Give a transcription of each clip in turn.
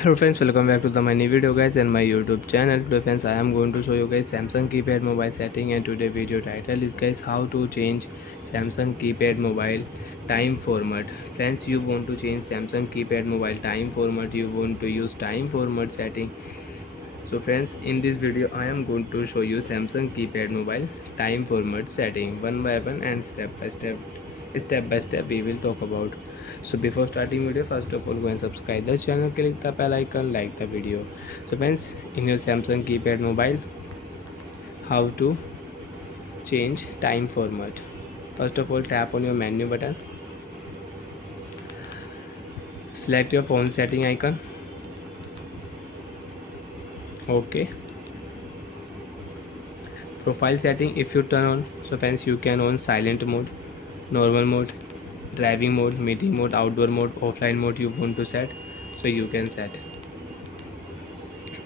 Hello friends, welcome back to my new video guys and my YouTube channel. Today friends, I am going to show you guys Samsung keypad mobile setting, and today video title is guys how to change Samsung keypad mobile time format. Friends, you want to change Samsung keypad mobile time format, you want to use time format setting. So friends, in this video I am going to show you Samsung keypad mobile time format setting one by one and step by step we will talk about. So before starting video, first of all go and subscribe the channel, click the bell icon, like the video. So friends, in your Samsung keypad mobile, how to change time format. First of all, tap on your menu button, select your phone setting icon. Okay, profile setting, if you turn on, so friends, you can on silent mode, normal mode, driving mode, meeting mode, outdoor mode, offline mode you want to set, so you can set.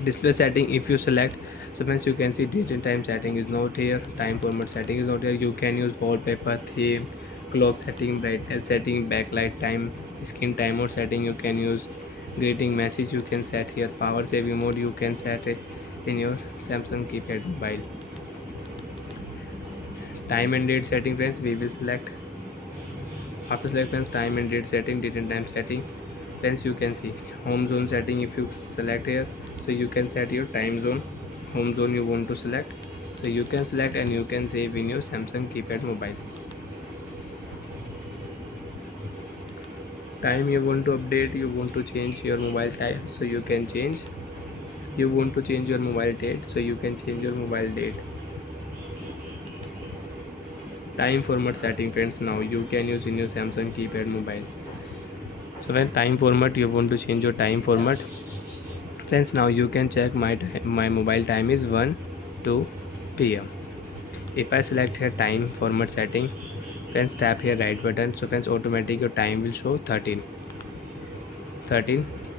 Display setting, if you select, so friends, you can see date and time setting is not here, time format setting is not here. You can use wallpaper, theme, clock setting, brightness setting, backlight time, screen timer setting you can use, greeting message you can set here, power saving mode you can set it in your Samsung keypad mobile. Time and date setting, friends, we will select. After select friends, time and date setting, date and time setting, friends, you can see home zone setting. If you select here, so you can set your time zone, home zone you want to select, so you can select and you can save in your Samsung keypad mobile. Time you want to update, you want to change your mobile time, so you can change. You want to change your mobile date, so you can change your mobile date. Time format setting, friends, now you can use in your Samsung keypad mobile. So when time format, you want to change your time format, friends, now you can check my mobile time is 1:02 p.m. If I select here time format setting, friends, tap here right button, so friends, automatic your time will show 13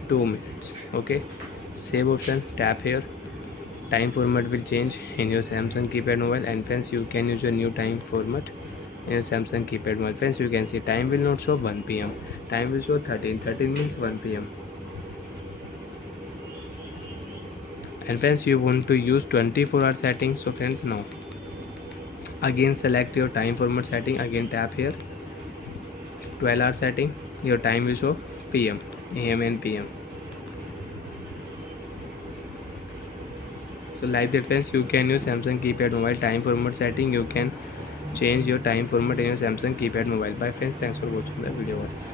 2 minutes. Okay, save option, tap here, time format will change in your Samsung keypad mobile, and friends, you can use your new time format in your Samsung keypad mobile. Friends, you can see time will not show 1 p.m, time will show 13 means 1 p.m. And friends, you want to use 24-hour setting, so friends, now again select your time format setting, again tap here 12-hour setting, your time will show pm, am and pm. So like that, friends, you can use Samsung keypad mobile time format setting, you can change your time format in your Samsung keypad mobile. Bye friends, thanks for watching the video guys.